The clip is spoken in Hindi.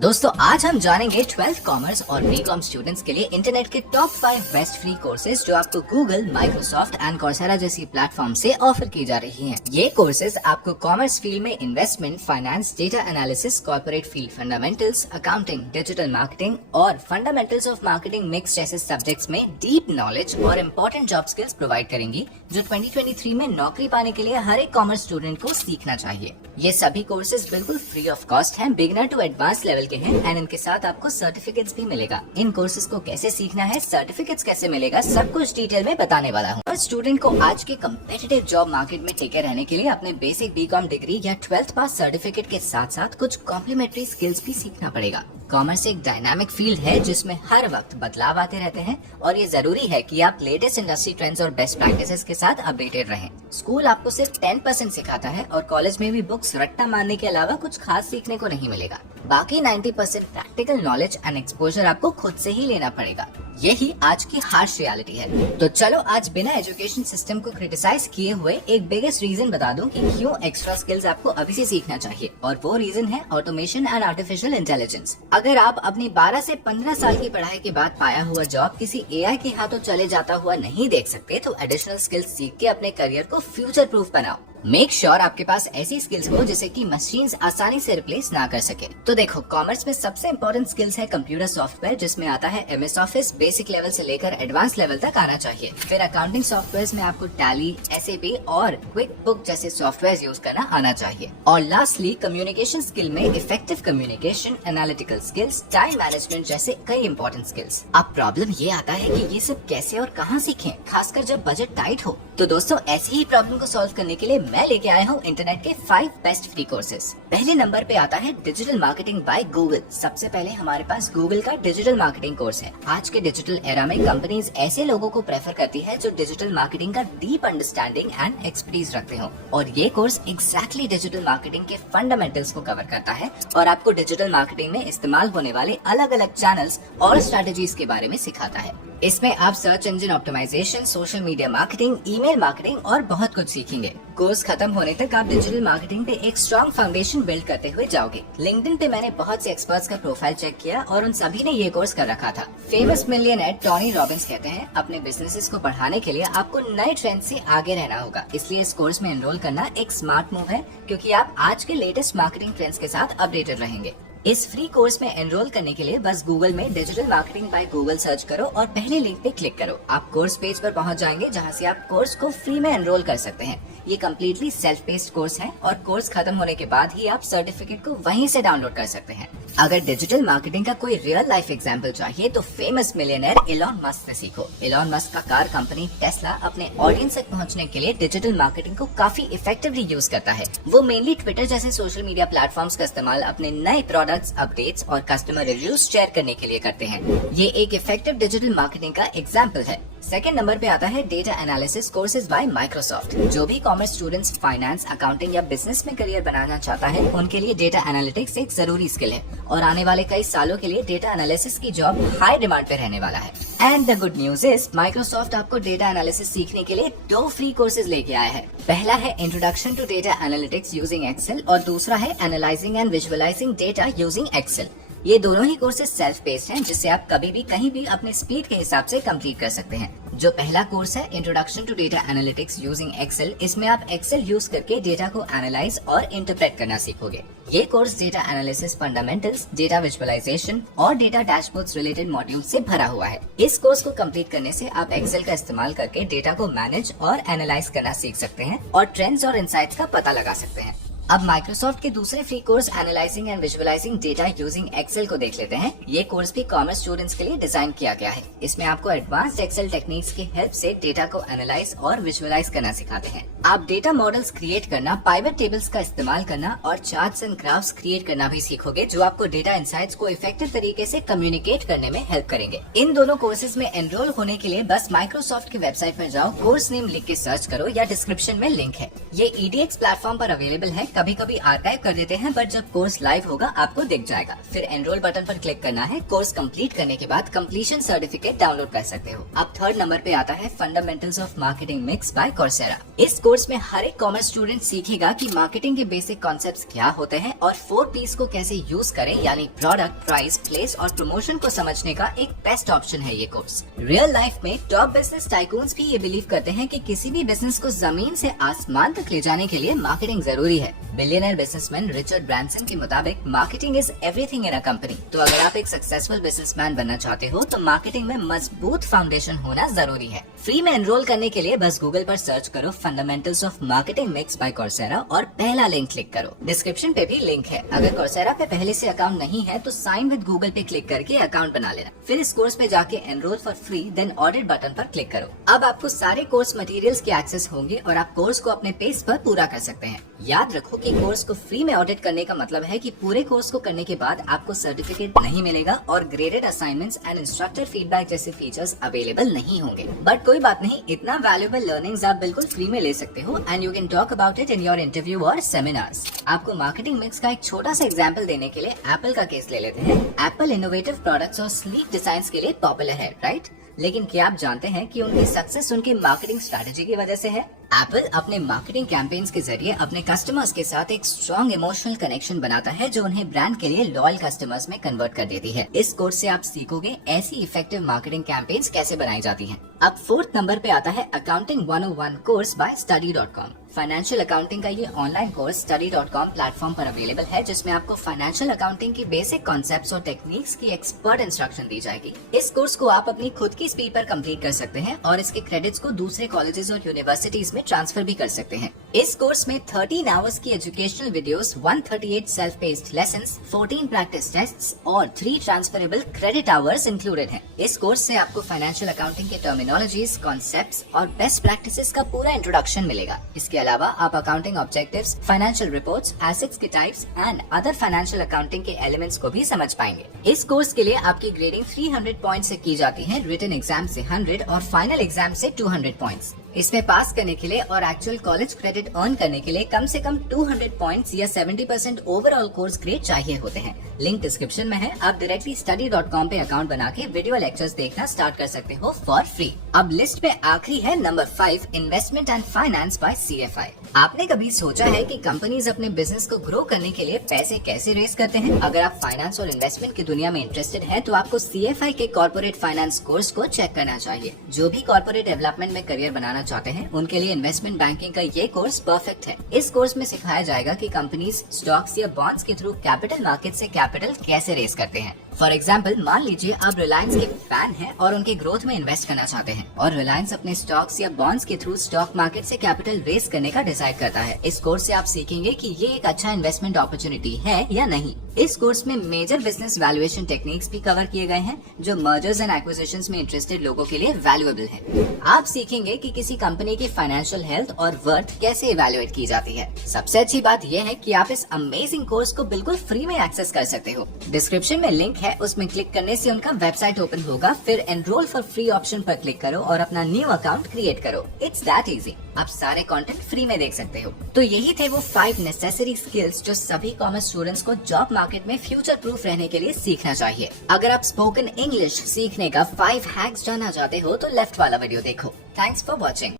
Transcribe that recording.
दोस्तों आज हम जानेंगे 12th कॉमर्स और बीकॉम स्टूडेंट्स के लिए इंटरनेट के टॉप 5 बेस्ट फ्री कोर्सेज जो आपको गूगल, माइक्रोसॉफ्ट एंड कोर्सेरा जैसी प्लेटफॉर्म से ऑफर की जा रही हैं। ये कोर्सेज आपको कॉमर्स फील्ड में investment, finance, data analysis, corporate field fundamentals, accounting, digital marketing और फंडामेंटल्स ऑफ मार्केटिंग मिक्स जैसे सब्जेक्ट्स में डीप नॉलेज और इम्पोर्टेंट जॉब स्किल्स प्रोवाइड करेंगी जो 2023 में नौकरी पाने के लिए हर एक कॉमर्स स्टूडेंट को सीखना चाहिए। ये सभी कोर्सेज बिल्कुल फ्री ऑफ कॉस्ट हैं, बिगिनर टू एडवांस लेवल के हैं एंड इनके साथ आपको सर्टिफिकेट्स भी मिलेगा। इन कोर्सेज को कैसे सीखना है, सर्टिफिकेट्स कैसे मिलेगा, सब कुछ डिटेल में बताने वाला हूँ। स्टूडेंट को आज के कम्पिटिटिव जॉब मार्केट में टिके रहने के लिए अपने बेसिक बीकॉम डिग्री या 12th पास सर्टिफिकेट के साथ साथ कुछ कॉम्प्लीमेंट्री स्किल्स भी सीखना पड़ेगा। कॉमर्स एक डायनामिक फील्ड है जिसमें हर वक्त बदलाव आते रहते हैं और ये जरूरी है कि आप लेटेस्ट इंडस्ट्री ट्रेंड्स और बेस्ट प्रैक्टिसेस के साथ अपडेटेड रहें। स्कूल आपको सिर्फ 10% सिखाता है और कॉलेज में भी बुक्स रट्टा मारने के अलावा कुछ खास सीखने को नहीं मिलेगा। बाकी 90% प्रैक्टिकल नॉलेज एंड एक्सपोजर आपको खुद से ही लेना पड़ेगा। यही आज की हार्श रियलिटी है। तो चलो आज बिना एजुकेशन सिस्टम को क्रिटिसाइज किए हुए एक बिगेस्ट रीजन बता दूं कि क्यों एक्स्ट्रा स्किल्स आपको अभी से सीखना चाहिए, और वो रीजन है ऑटोमेशन एंड आर्टिफिशियल इंटेलिजेंस। अगर आप अपनी 12 से 15 साल की पढ़ाई के बाद पाया हुआ जॉब किसी एआई के हाथों चले जाता हुआ नहीं देख सकते तो एडिशनल स्किल्स सीख के अपने करियर को फ्यूचर प्रूफ बनाओ। मेक श्योर आपके पास ऐसी स्किल्स हो जिसे कि मशीन्स आसानी से रिप्लेस ना कर सके। तो देखो, कॉमर्स में सबसे इम्पोर्टेंट स्किल्स है कंप्यूटर सॉफ्टवेयर, जिसमें आता है एमएस ऑफिस। बेसिक लेवल से लेकर एडवांस लेवल तक आना चाहिए। फिर अकाउंटिंग सॉफ्टवेयर में आपको टैली, एसएपी और क्विक बुक जैसे सॉफ्टवेयर यूज करना आना चाहिए। और लास्टली कम्युनिकेशन स्किल में effective communication, analytical skills, time management जैसे कई इंपॉर्टेंट स्किल्स। अब प्रॉब्लम ये आता है कि ये सब कैसे और कहाँ सीखें, खासकर जब बजट टाइट हो। तो दोस्तों ऐसी ही प्रॉब्लम को सॉल्व करने के लिए मैं लेके आया हूँ इंटरनेट के 5 बेस्ट फ्री कोर्सेज। पहले नंबर पे आता है डिजिटल मार्केटिंग बाय गूगल। सबसे पहले हमारे पास गूगल का डिजिटल मार्केटिंग कोर्स है। आज के डिजिटल एरा में कंपनीज ऐसे लोगों को प्रेफर करती है जो डिजिटल मार्केटिंग का डीप अंडरस्टैंडिंग एंड एक्सपर्टीज रखते हो, और ये कोर्स एग्जैक्टली डिजिटल मार्केटिंग के फंडामेंटल्स को कवर करता है और आपको डिजिटल मार्केटिंग में इस्तेमाल होने वाले अलग अलग चैनल्स और स्ट्रेटेजीज के बारे में सिखाता है। इसमें आप search engine optimisation, social media marketing, email marketing और बहुत कुछ सीखेंगे। कोर्स खत्म होने तक आप डिजिटल मार्केटिंग पे एक स्ट्रॉन्ग फाउंडेशन बिल्ड करते हुए जाओगे। लिंक्डइन पे मैंने बहुत से एक्सपर्ट्स का प्रोफाइल चेक किया और उन सभी ने ये कोर्स कर रखा था। फेमस मिलियनेयर टोनी रॉबिन्स कहते हैं, अपने बिजनेसेस को बढ़ाने के लिए आपको नए ट्रेंड से आगे रहना होगा। इसलिए इस कोर्स में एनरोल करना एक स्मार्ट मूव है, क्योंकि आप आज के लेटेस्ट मार्केटिंग ट्रेंड्स के साथ अपडेटेड रहेंगे। इस फ्री कोर्स में एनरोल करने के लिए बस गूगल में digital marketing by Google search करो और पहले लिंक पे क्लिक करो। आप कोर्स पेज पर पहुंच जाएंगे जहां से आप कोर्स को फ्री में एनरोल कर सकते हैं। ये कम्प्लीटली सेल्फ पेस्ड कोर्स है और कोर्स खत्म होने के बाद ही आप सर्टिफिकेट को वहीं से डाउनलोड कर सकते हैं। अगर डिजिटल मार्केटिंग का कोई रियल लाइफ एग्जाम्पल चाहिए तो फेमस मिलियनेयर एलॉन मस्क से सीखो। एलॉन मस्क का कार कंपनी टेस्ला अपने ऑडियंस तक पहुंचने के लिए डिजिटल मार्केटिंग को काफी इफेक्टिवली यूज करता है। वो मेनली ट्विटर जैसे सोशल मीडिया प्लेटफॉर्म्स का इस्तेमाल अपने नए प्रोडक्ट्स, अपडेट्स और कस्टमर रिव्यूज शेयर करने के लिए करते हैं। ये एक इफेक्टिव डिजिटल मार्केटिंग का एग्जाम्पल है। सेकंड नंबर पे आता है data analysis courses bye Microsoft. जो भी कॉमर्स स्टूडेंट्स फाइनेंस, अकाउंटिंग या बिजनेस में करियर बनाना चाहता है उनके लिए डेटा एनालिटिक्स एक जरूरी स्किल है और आने वाले कई सालों के लिए डेटा एनालिसिस की जॉब हाई डिमांड पे रहने वाला है। And the good news is Microsoft आपको डेटा एनालिसिस सीखने के लिए 2 फ्री कोर्सेज लेके आया है। पहला है introduction to data analytics using Excel और दूसरा है analysing and visualising data using Excel. ये दोनों ही कोर्सेज सेल्फ पेस्ड हैं, जिससे आप कभी भी कहीं भी अपने स्पीड के हिसाब से कंप्लीट कर सकते हैं। जो पहला कोर्स है introduction to data analytics using Excel, इसमें आप एक्सेल यूज करके डेटा को एनालाइज और इंटरप्रेट करना सीखोगे। ये course data analysis fundamentals, data visualisation और डेटा डैशबोर्ड्स रिलेटेड मॉड्यूल से भरा हुआ है। इस कोर्स को कंप्लीट करने से आप एक्सेल का इस्तेमाल करके डेटा को मैनेज और एनालाइज करना सीख सकते हैं और ट्रेंड्स और इंसाइट्स का पता लगा सकते हैं। अब माइक्रोसॉफ्ट के दूसरे free course analysing and visualising data using Excel को देख लेते हैं। ये कोर्स भी कॉमर्स स्टूडेंट्स के लिए डिजाइन किया गया है। इसमें आपको एडवांस्ड एक्सेल टेक्निक्स की हेल्प से डेटा को एनालाइज और विजुअलाइज करना सिखाते हैं। आप डेटा मॉडल्स क्रिएट करना, पाइवट टेबल्स का इस्तेमाल करना और चार्ट्स एंड ग्राफ्स क्रिएट करना भी सीखोगे, जो आपको डेटा इंसाइट्स को इफेक्टिव तरीके से कम्युनिकेट करने में हेल्प करेंगे। इन दोनों कोर्सेज में एनरोल होने के लिए बस माइक्रोसॉफ्ट की वेबसाइट पर जाओ, कोर्स नेम लिख के सर्च करो या डिस्क्रिप्शन में लिंक है। ये EDX प्लेटफॉर्म पर अवेलेबल है। कभी कभी आर्काइव कर देते हैं, बट जब कोर्स लाइव होगा आपको दिख जाएगा। फिर एनरोल बटन पर क्लिक करना है। कोर्स कंप्लीट करने के बाद कंप्लीशन सर्टिफिकेट डाउनलोड कर सकते हो। अब थर्ड नंबर पे आता है fundamentals of marketing mix by Coursera. इस कोर्स में हर एक कॉमर्स स्टूडेंट सीखेगा कि मार्केटिंग के बेसिक कॉन्सेप्ट्स क्या होते हैं और 4Ps को कैसे यूज करें, यानी प्रोडक्ट, प्राइस, प्लेस और प्रमोशन को समझने का एक बेस्ट ऑप्शन है ये कोर्स। रियल लाइफ में टॉप बिजनेस टाइकून्स भी ये बिलीव करते हैं कि किसी भी बिजनेस को जमीन से आसमान तक ले जाने के लिए मार्केटिंग जरूरी है। बिलियनर बिजनेसमैन रिचर्ड ब्रांसन के मुताबिक marketing is everything in a company. तो अगर आप एक सक्सेसफुल बिजनेसमैन बनना चाहते हो तो मार्केटिंग में मजबूत फाउंडेशन होना जरूरी है। फ्री में एनरोल करने के लिए बस गूगल पर सर्च करो fundamentals of marketing mix by Coursera और पहला लिंक क्लिक करो। डिस्क्रिप्शन पे भी लिंक है। अगर कोर्सेरा पे पहले से अकाउंट नहीं है तो साइन विद गूगल पे क्लिक करके अकाउंट बना लेना। फिर इस कोर्स पे जाके enrol for free then audit button पर क्लिक करो। अब आपको सारे कोर्स मटेरियल्स के एक्सेस होंगे और आप कोर्स को अपने पेस पर पूरा कर सकते हैं। याद रखो कि कोर्स को फ्री में ऑडिट करने का मतलब है कि पूरे कोर्स को करने के बाद आपको सर्टिफिकेट नहीं मिलेगा और graded assignments and instructor feedback जैसे फीचर्स अवेलेबल नहीं होंगे। बट कोई बात नहीं, इतना वैल्यूएबल लर्निंग्स आप बिल्कुल फ्री में ले सकते हो and you can talk about it in your interview और सेमिनार्स। आपको मार्केटिंग मिक्स का एक छोटा सा एग्जाम्पल देने के लिए एप्पल का केस ले लेते हैं। एप्पल इनोवेटिव प्रोडक्ट्स और स्लीक डिजाइन्स के लिए पॉपुलर है, राइट? लेकिन क्या आप जानते हैं कि उनकी सक्सेस उनकी मार्केटिंग स्ट्रेटेजी की वजह से है? एप्पल अपने मार्केटिंग कैंपेन्स के जरिए अपने कस्टमर्स के साथ एक स्ट्रॉन्ग इमोशनल कनेक्शन बनाता है जो उन्हें ब्रांड के लिए लॉयल कस्टमर्स में कन्वर्ट कर देती है। इस कोर्स से आप सीखोगे ऐसी इफेक्टिव मार्केटिंग कैंपेन्स कैसे बनाई जाती हैं। अब फोर्थ नंबर पे आता है accounting 101 course by study.com। Financial accounting का ये ऑनलाइन कोर्स study.com प्लेटफॉर्म पर अवेलेबल है, जिसमें आपको फाइनेंशियल अकाउंटिंग की बेसिक कॉन्सेप्ट्स और टेक्निक्स की एक्सपर्ट इंस्ट्रक्शन दी जाएगी। इस कोर्स को आप अपनी खुद की स्पीड पर कंप्लीट कर सकते हैं और इसके क्रेडिट्स को दूसरे कॉलेजेस और यूनिवर्सिटीज में ट्रांसफर भी कर सकते हैं। इस कोर्स में 13 आवर्स की educational videos, 138 self paced lessons, 14 practice tests और 3 ट्रांसफरेबल क्रेडिट आवर्स इंक्लूडेड हैं। इस कोर्स से आपको फाइनेंशियल अकाउंटिंग के टर्मिनोलॉजीज, कॉन्सेप्ट्स और बेस्ट प्रैक्टिसेस का पूरा इंट्रोडक्शन मिलेगा। इसके अलावा आप accounting objectives, financial reports, assets की types and other financial accounting के एलिमेंट्स को भी समझ पाएंगे। इस कोर्स के लिए आपकी ग्रेडिंग 300 पॉइंट से की जाती है, रिटन एग्जाम से 100 और फाइनल एग्जाम से 200 पॉइंट्स। इसमें पास करने के लिए और एक्चुअल कॉलेज क्रेडिट अर्न करने के लिए कम से कम 200 पॉइंट्स या 70% ओवरऑल कोर्स ग्रेड चाहिए होते हैं। लिंक डिस्क्रिप्शन में है। आप डायरेक्टली study.com पे अकाउंट बना के वीडियो लेक्चर्स देखना स्टार्ट कर सकते हो फॉर फ्री। अब लिस्ट में आखिरी है number 5, investment and finance by CFI। आपने कभी सोचा है कि कंपनीज अपने बिजनेस को ग्रो करने के लिए पैसे कैसे रेस करते हैं? अगर आप फाइनेंस और इन्वेस्टमेंट की दुनिया में इंटरेस्टेड है तो आपको CFI के कॉर्पोरेट फाइनेंस कोर्स को चेक करना चाहिए। जो भी कॉर्पोरेट डेवलपमेंट में करियर बनाना चाहते हैं उनके लिए इन्वेस्टमेंट बैंकिंग का ये कोर्स परफेक्ट है। इस कोर्स में सिखाया जाएगा कि कंपनीज स्टॉक्स या बॉन्ड्स के थ्रू कैपिटल मार्केट से कैपिटल कैसे रेस करते हैं। फॉर एग्जाम्पल, मान लीजिए आप रिलायंस के फैन हैं और उनके ग्रोथ में इन्वेस्ट करना चाहते हैं और रिलायंस अपने स्टॉक्स या बॉन्ड्स के थ्रू स्टॉक मार्केट से कैपिटल रेस करने का डिसाइड करता है। इस कोर्स से आप सीखेंगे कि ये एक अच्छा इन्वेस्टमेंट अपॉर्चुनिटी है या नहीं। इस कोर्स में मेजर बिजनेस वैल्यूएशन टेक्निक्स भी कवर किए गए हैं जो मर्जर्स एंड एक्विजिशंस में इंटरेस्टेड लोगों के लिए वैल्यूएबल है। आप सीखेंगे कि किसी कंपनी की फाइनेंशियल हेल्थ और वर्थ कैसे इवैल्यूएट की जाती है। सबसे अच्छी बात यह है कि आप इस अमेजिंग कोर्स को बिल्कुल फ्री में एक्सेस कर सकते हो। डिस्क्रिप्शन में लिंक है, उसमें क्लिक करने से उनका वेबसाइट ओपन होगा। फिर एनरोल फॉर फ्री ऑप्शन पर क्लिक करो और अपना न्यू अकाउंट क्रिएट करो। It's that easy. आप सारे कंटेंट फ्री में देख सकते हो। तो यही थे वो 5 नेसेसरी स्किल्स जो सभी कॉमर्स स्टूडेंट्स को जॉब मार्केट में फ्यूचर प्रूफ रहने के लिए सीखना चाहिए। अगर आप स्पोकन इंग्लिश सीखने का 5 हैक्स जानना चाहते हो तो लेफ्ट वाला वीडियो देखो। Thanks for watching.